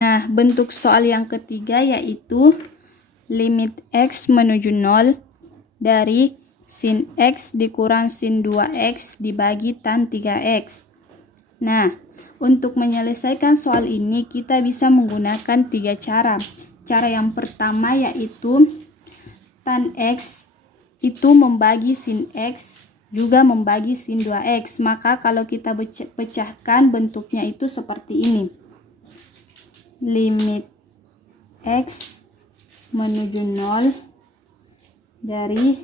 Nah, bentuk soal yang ketiga yaitu limit X menuju 0 dari sin X dikurang sin 2X dibagi tan 3X. Nah, untuk menyelesaikan soal ini kita bisa menggunakan 3 cara. Cara yang pertama yaitu tan X itu membagi sin X juga membagi sin 2X. Maka kalau kita pecahkan bentuknya itu seperti ini. Limit X menuju 0 dari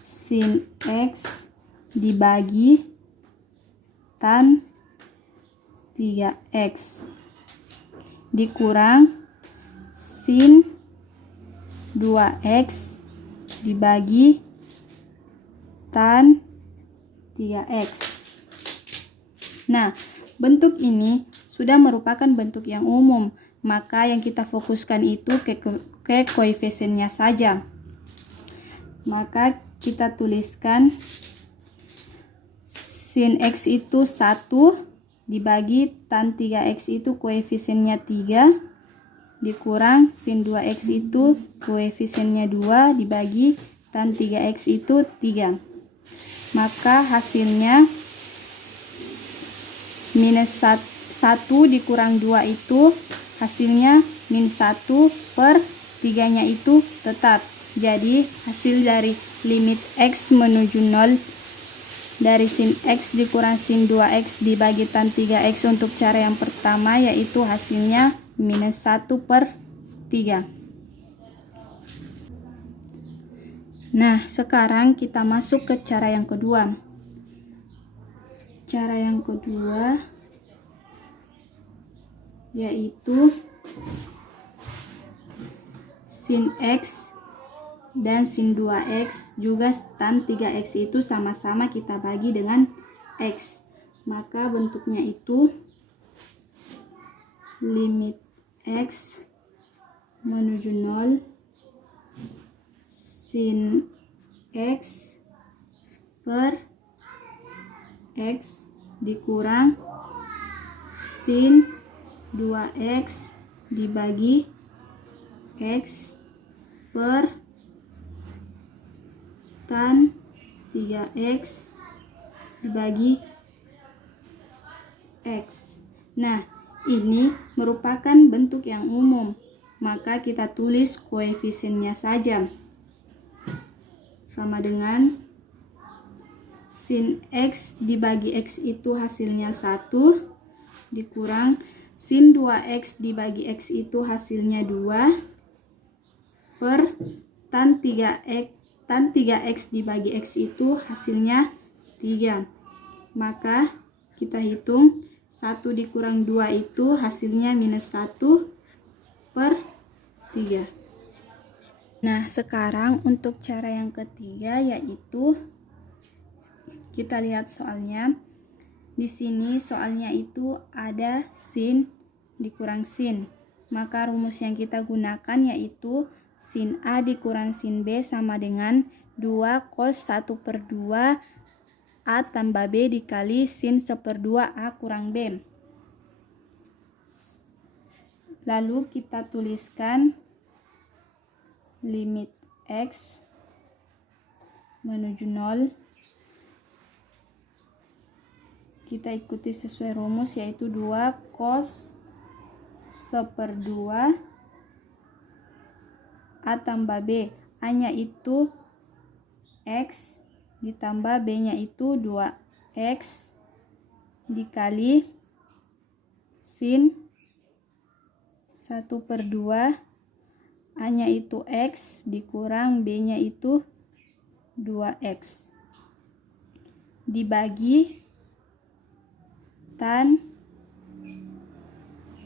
sin X dibagi tan 3X dikurang sin 2X dibagi tan 3X. Nah, bentuk ini sudah merupakan bentuk yang umum, maka yang kita fokuskan itu ke koefisiennya saja. Maka kita tuliskan sin X itu 1 dibagi tan 3X itu koefisiennya 3 dikurang sin 2X itu koefisiennya 2 dibagi tan 3X itu 3. Maka hasilnya minus 1 dikurang 2 itu hasilnya min 1 per 3 nya itu tetap. Jadi hasil dari limit X menuju 0 dari sin X dikurang sin 2X dibagi tan 3X untuk cara yang pertama yaitu hasilnya minus 1 per 3. Nah, sekarang kita masuk ke cara yang kedua. Cara yang kedua yaitu sin X dan sin 2X juga tan 3X itu sama-sama kita bagi dengan X. Maka bentuknya itu limit X menuju 0 sin X per X dikurang sin 2X dibagi X per tan 3X dibagi X. Nah, ini merupakan bentuk yang umum, maka kita tulis koefisiennya saja. Sama dengan sin X dibagi X itu hasilnya 1 dikurang sin 2X dibagi X itu hasilnya 2 per tan 3X dibagi X itu hasilnya 3. Maka kita hitung 1 dikurang 2 itu hasilnya minus 1 per 3. Nah, sekarang untuk cara yang ketiga yaitu kita lihat soalnya. Di sini soalnya itu ada sin dikurang sin. Maka rumus yang kita gunakan yaitu sin A dikurang sin B sama dengan 2 cos 1 per 2 A tambah B dikali sin 1/2 A kurang B. Lalu kita tuliskan limit X menuju 0. Kita ikuti sesuai rumus yaitu 2 cos 1/2 A tambah B. A nya itu X ditambah B nya itu 2X dikali sin 1/2 A nya itu X dikurang B nya itu 2X dibagi tan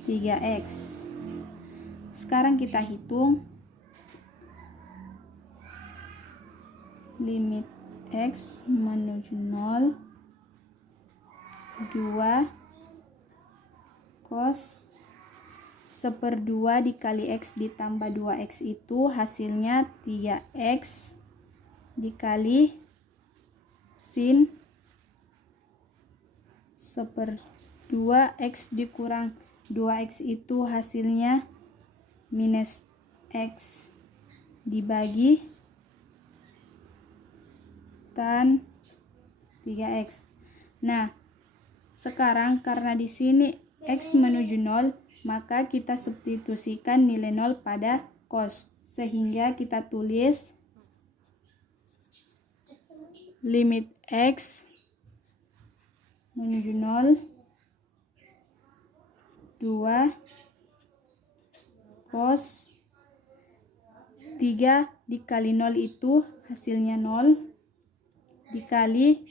3X. Sekarang kita hitung limit X menuju 0 2 cos 1/2 dikali X ditambah 2X itu hasilnya 3X dikali sin 1/2 X dikurang 2x itu hasilnya minus x dibagi tan 3x. Nah, sekarang karena di sini x menuju 0, maka kita substitusikan nilai 0 pada cos. Sehingga kita tulis limit x menuju 0, 2 cos 3 dikali 0 itu hasilnya 0, dikali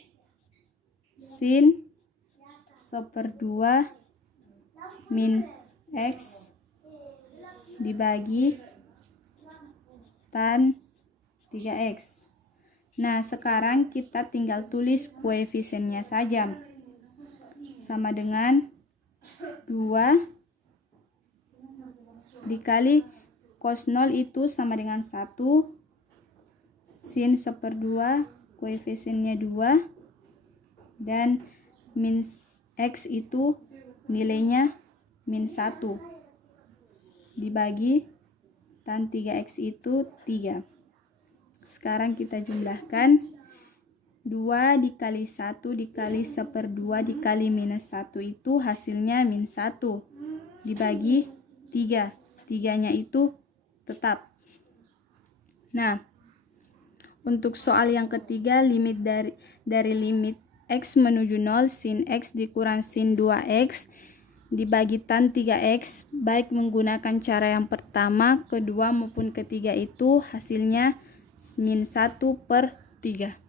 sin 1/2 min x dibagi tan 3x. Nah, sekarang kita tinggal tulis koefisiennya saja. Sama dengan 2 dikali cos 0 itu sama dengan 1, sin 1/2 koefisiennya 2, dan min x itu nilainya min 1 dibagi tan 3x itu 3. Sekarang kita jumlahkan 2 dikali 1 dikali 1/2 dikali minus 1 itu hasilnya min 1 dibagi 3. 3-nya itu tetap. Nah, untuk soal yang ketiga, limit dari limit x menuju 0 sin x dikurang sin 2x dibagi tan 3x, baik menggunakan cara yang pertama, kedua maupun ketiga itu hasilnya min 1/3.